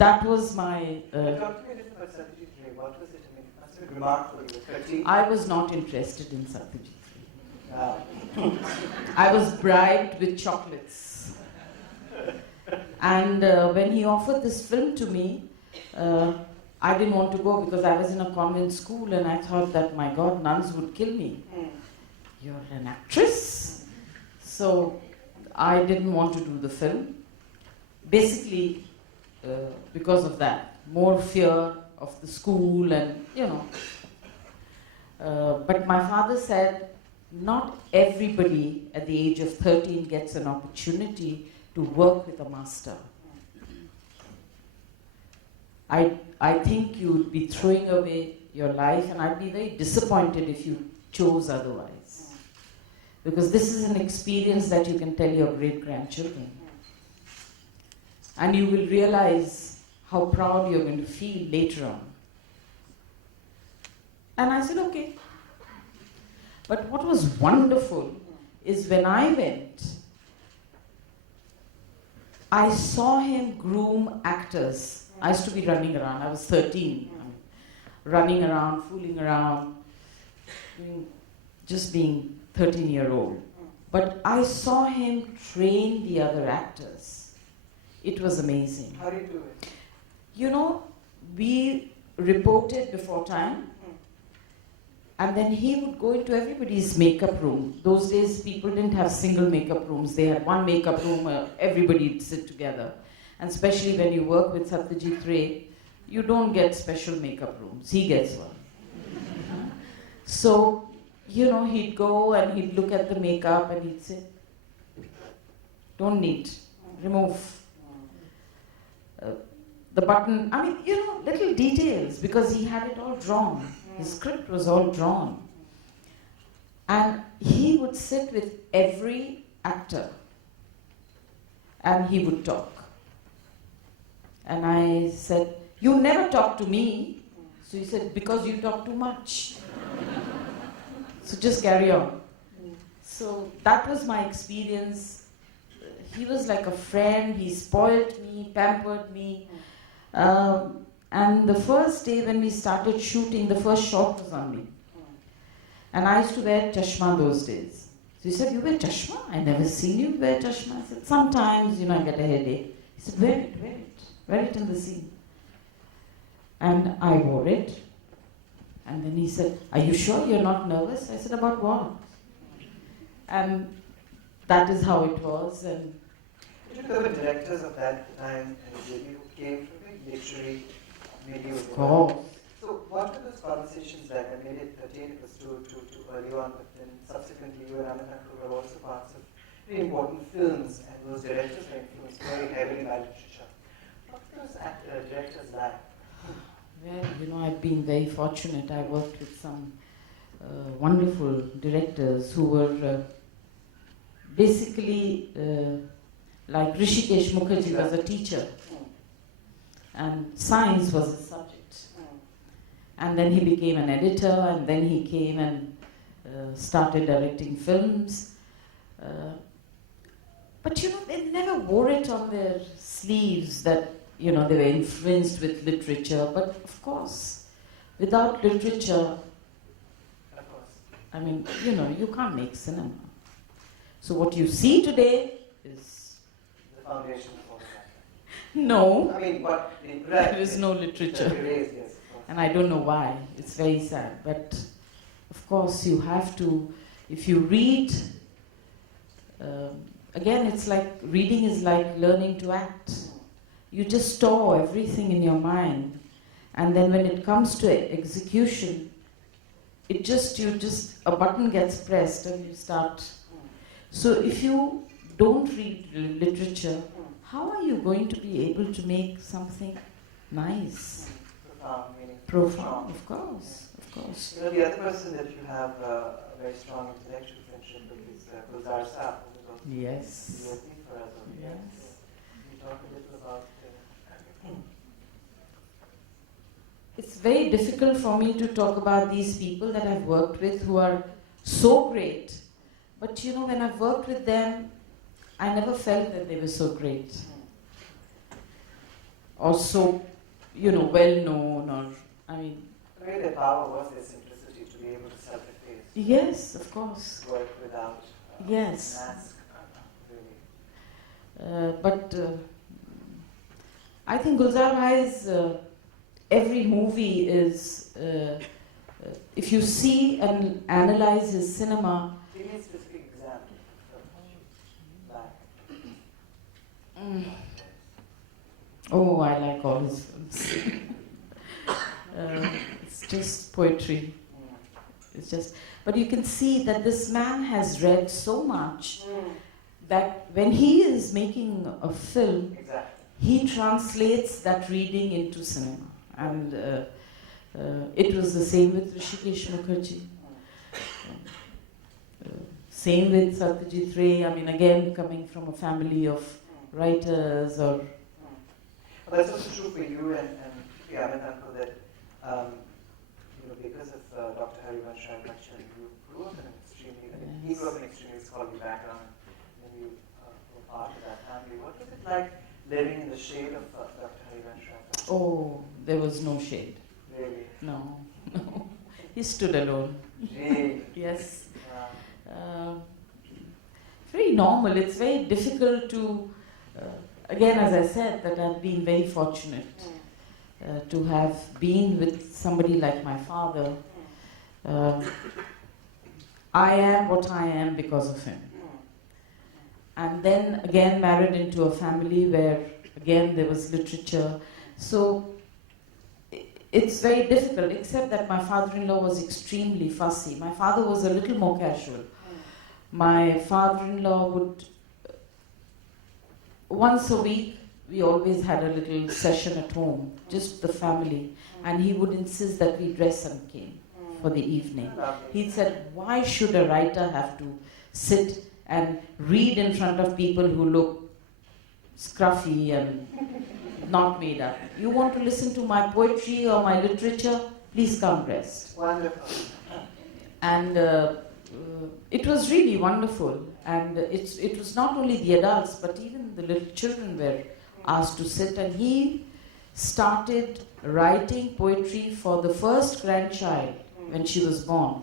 that was my... Talk to me a little about Satyajit Ray. What was it? I mean, it must have been remarkable. You were 13. I was not interested in Satyajit Ray. I was bribed with chocolates. And when he offered this film to me, I didn't want to go because I was in a convent school and I thought that, my God, nuns would kill me. You're an actress? So I didn't want to do the film. Basically, because of that, more fear of the school and, you know. But my father said, not everybody at the age of 13 gets an opportunity to work with a master. I think you would be throwing away your life, and I'd be very disappointed if you chose otherwise. Because this is an experience that you can tell your great-grandchildren. And you will realize how proud you're going to feel later on. And I said, okay. But what was wonderful is when I went, I saw him groom actors. I used to be running around. I was 13. Running around, fooling around, just being 13-year-old. But I saw him train the other actors. It was amazing. How do you do it? You know, we reported before time, and then he would go into everybody's makeup room. Those days, people didn't have single makeup rooms. They had one makeup room, everybody would sit together. And especially when you work with Satyajit Ray, you don't get special makeup rooms. He gets one. So, you know, he'd go and he'd look at the makeup and he'd say, don't need, remove. The button, I mean, you know, little details, because he had it all drawn. His script was all drawn. And he would sit with every actor and he would talk. And I said, you never talk to me. So he said, because you talk too much. So just carry on. So that was my experience. He was like a friend. He spoiled me, pampered me. And the first day when we started shooting, the first shot was on me. And I used to wear chashma those days. So he said, you wear chashma? I never seen you wear chashma. I said, sometimes, you know, I get a headache. He said, wear it, wear it. Wear it in the scene. And I wore it. And then he said, are you sure you're not nervous? I said, about what? And that is how it was. And did you know the directors of that time and who came from the literary milieu? Of course. So what were those conversations like? I made it 13, it was too early on, but then subsequently you and Amitabh were also parts of very important films, and those directors were influenced very heavily by literature. What were those directors like? Well, you know, I've been very fortunate. I worked with some wonderful directors who were basically like Rishikesh Mukherjee was a teacher, and science was his subject. And then he became an editor, and then he came and started directing films. But you know, they never wore it on their sleeves that, you know, they were influenced with literature. But of course, without literature, I mean, you know, you can't make cinema. So what you see today is the foundation of all that. No. I mean, but there is no literature. Yes, and I don't know why. It's very sad. But of course, you have to, if you read, again, it's like, reading is like learning to act. You just store everything in your mind. And then when it comes to execution, a button gets pressed and you start. So if you don't read literature, how are you going to be able to make something nice? Profound, meaningful. Profound, of course, of course. You know, the other person that you have a very strong intellectual friendship with is Gulzar Saab, who was also Yes. DSP for us. Yes. Can you talk a little about It's very difficult for me to talk about these people that I've worked with who are so great. But you know, when I've worked with them, I never felt that they were so great. or so, well known, or, I mean... The way their power was their simplicity to be able to self-efface. Yes, of course. Work without Yes. mask, really. But I think Gulzar Bhai's every movie is, if you see and analyze his cinema... Give me a specific example of that. Oh, I like all his films. It's just poetry. It's just, but you can see that this man has read so much that when he is making a film, he translates that reading into cinema. And it was the same with Rishikesh Mukherjee. Same with Satyajit Ray. I mean, again, coming from a family of writers or... Well, that's also true for you and Amit Uncle that, because of Dr. Jaya Bachchan, you grew up in an extremely, he grew up in an extremely scholarly background, and you were part of that family. What was it like living in the shade of Dr. Jaya Bachchan? Oh, there was no shade. Really? No. He stood alone. Really? Yes. Very normal. It's very difficult to, again, as I said, that I've been very fortunate to have been with somebody like my father. I am what I am because of him. And then again married into a family where again there was literature. So it's very difficult, except that my father-in-law was extremely fussy. My father was a little more casual. My father-in-law would, once a week, we always had a little session at home, just the family, and he would insist that we dress and came for the evening. He said, why should a writer have to sit and read in front of people who look scruffy and not made up? You want to listen to my poetry or my literature? Please come dressed. Wonderful. And it was really wonderful. And it was not only the adults, but even the little children were asked to sit. And he started writing poetry for the first grandchild when she was born.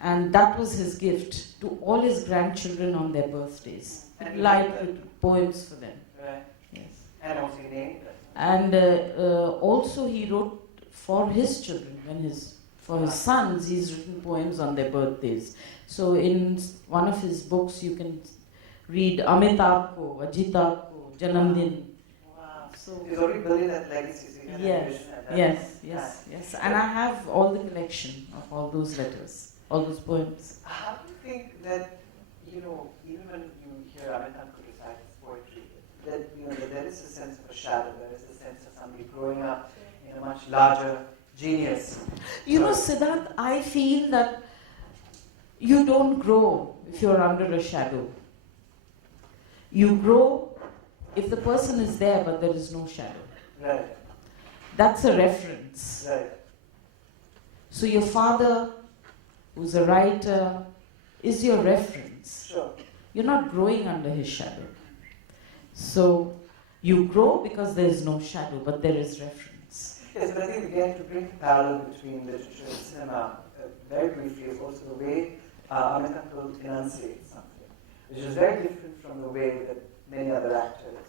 And that was his gift to all his grandchildren on their birthdays. Light poems for them. Right. Yes. And also he named it. And also he wrote for his children, for his sons, he's written poems on their birthdays. So in one of his books you can read Amitabh ko, Ajita ko, Janamdin. Wow. So he's already building that legacy. So you can yes. And I have all the collection of all those letters, all those poems. How do you think that, even when you hear Amit Uncle recite his poetry, that there is a sense of a shadow, there is a sense of somebody growing up in a much larger genius? Siddharth, I feel that you don't grow if you're under a shadow. You grow if the person is there but there is no shadow. Right. That's a reference. Right. So your father, who's a writer, is your reference. Sure. You're not growing under his shadow. So you grow because there is no shadow, but there is reference. Yes, but I think again to bring the parallel between literature and cinema, very briefly, is also the way Amit Uncle enunciates something, which is very different from the way that many other actors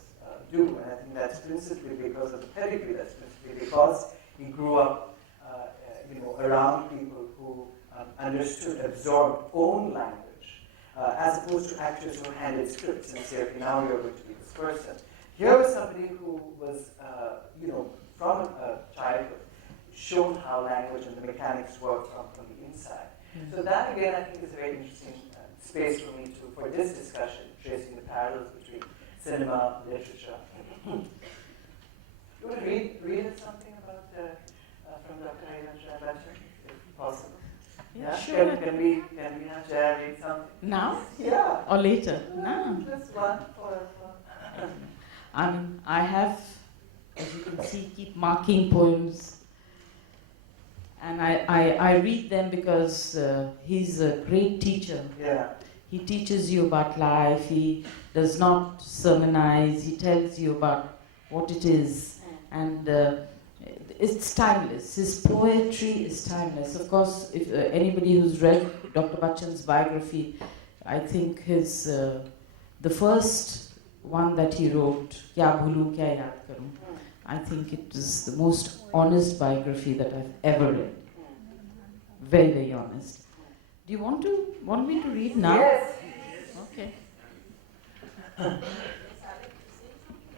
do. And I think that's principally because of the pedigree, that's principally because he grew up around people who understood, absorbed, own language, as opposed to actors who handed scripts and said, okay, now you're going to be this person. Here was somebody who was, from childhood, shown how language and the mechanics work from the inside. Mm-hmm. So that, again, I think is a very interesting space for me for this discussion, tracing the parallels between cinema, literature. You want to read something about from Dr. Jaya Bachchan, if possible? Yeah, sure. Can we have Jaya read something? Now? Yeah. Or later? Now. Just one for I have, as you can see, keep marking poems. And I read them because he's a great teacher. Yeah. He teaches you about life. He does not sermonize. He tells you about what it is. And it's timeless. His poetry is timeless. Of course, if anybody who's read Dr. Bachchan's biography, I think his the first one that he wrote, Kya Bhulu Kya Yaad Karu, I think it is the most honest biography that I've ever read. Very, very honest. Do you want me to read now? Yes. Okay.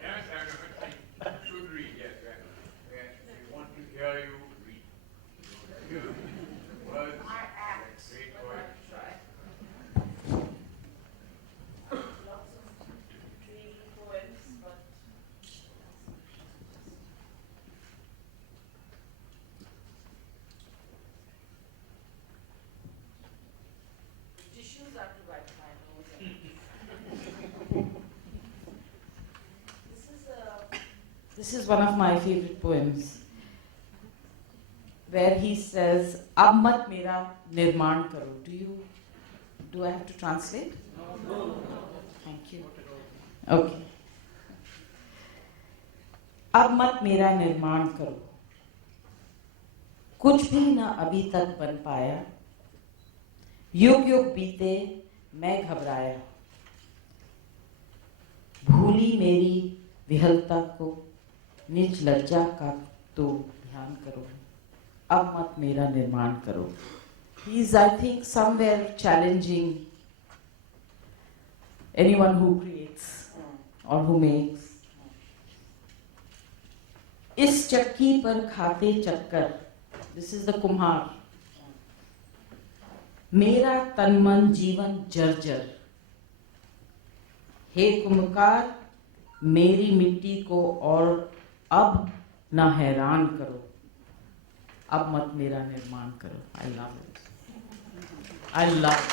Yes, I should read, yes. We want to hear you read. You want to hear words, great poet. Lots of dreamy poems, but tissues are to wipe my nose. This is one of my favorite poems, where he says, "Ab mat mera nirman karo." Do I have to translate? No. Thank you. Okay. अब मत मेरा निर्माण करो, कुछ भी न अभी तक बन पाया, युग युग बीते मैं घबराया, भूली मेरी विहलता को, निज लज्जा का तो ध्यान करो, अब मत मेरा निर्माण करो. He is, I think, somewhere challenging anyone who creates or who makes. इस चक्की पर खाते चक्कर, this is the कुम्हार, मेरा तन मन जीवन जर्जर, हे कुम्हार मेरी मिट्टी को और अब न हैरान करो, अब मत मेरा निर्माण करो. I love it. I love it.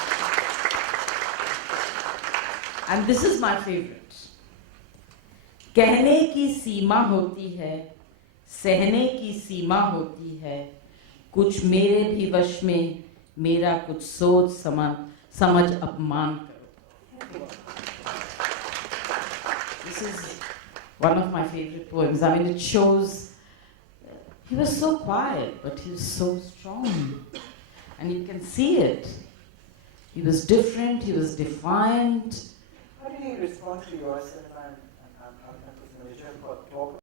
And this is my favorite. कहने की सीमा होती है, सहने की सीमा होती है, कुछ मेरे भी वश में, मेरा कुछ सोच समझ अपमान करो. This is one of my favorite poems. I mean, it shows he was so quiet, but he was so strong. And you can see it. He was different, he was defiant. How did he respond to yours? And I'm talk